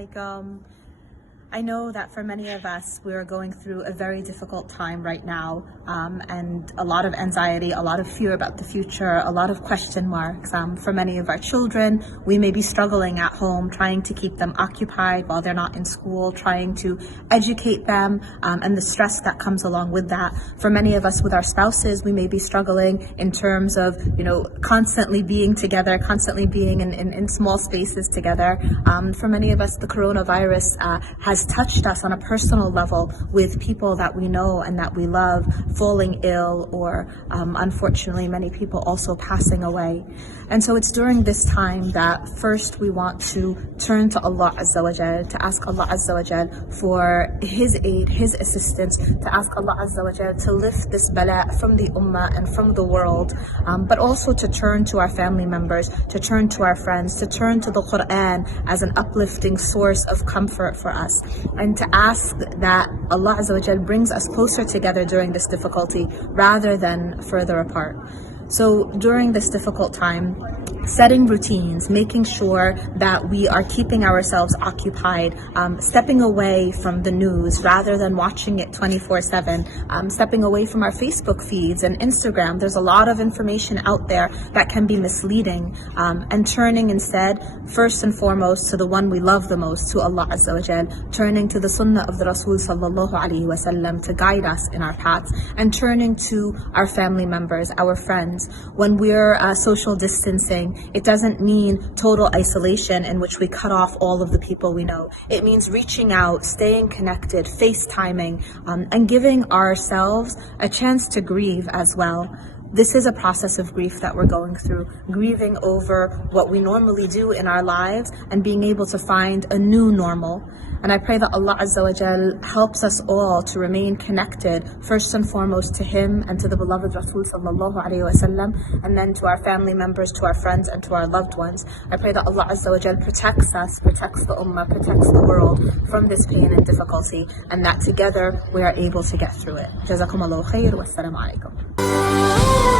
alaikum. I know that for many of us, we are going through a very difficult time right now, and a lot of anxiety, a lot of fear about the future, a lot of question marks. For many of our children, we may be struggling at home, trying to keep them occupied while they're not in school, trying to educate them, and the stress that comes along with that. For many of us with our spouses, we may be struggling in terms of, constantly being together, constantly being in small spaces together. For many of us, the coronavirus has touched us on a personal level with people that we know and that we love falling ill, or unfortunately many people also passing away. And so it's during this time that first we want to turn to Allah Azza wa Jal, to ask Allah Azza wa Jal for His aid, His assistance, to ask Allah Azza wa Jal to lift this bala from the ummah and from the world, but also to turn to our family members, to turn to our friends, to turn to the Quran as an uplifting source of comfort for us, and to ask that Allah Azza wa Jal brings us closer together during this difficulty rather than further apart. So during this difficult time, setting routines, making sure that we are keeping ourselves occupied, stepping away from the news rather than watching it 24/7, stepping away from our Facebook feeds and Instagram. There's a lot of information out there that can be misleading, and turning instead, first and foremost, to the one we love the most, to Allah Azza wa Jal, turning to the Sunnah of the Rasul Sallallahu Alaihi Wasallam to guide us in our paths, and turning to our family members, our friends. When we're social distancing, it doesn't mean total isolation in which we cut off all of the people we know. It means reaching out, staying connected, FaceTiming, and giving ourselves a chance to grieve as well. This is a process of grief that we're going through, grieving over what we normally do in our lives and being able to find a new normal. And I pray that Allah Azza wa Jal helps us all to remain connected, first and foremost to Him and to the beloved Rasul Sallallahu Alaihi Wasallam, and then to our family members, to our friends, and to our loved ones. I pray that Allah Azza wa Jal protects us, protects the ummah, protects the world from this pain and difficulty, and that together we are able to get through it. Jazakumullahu khair, wassalamu alaikum.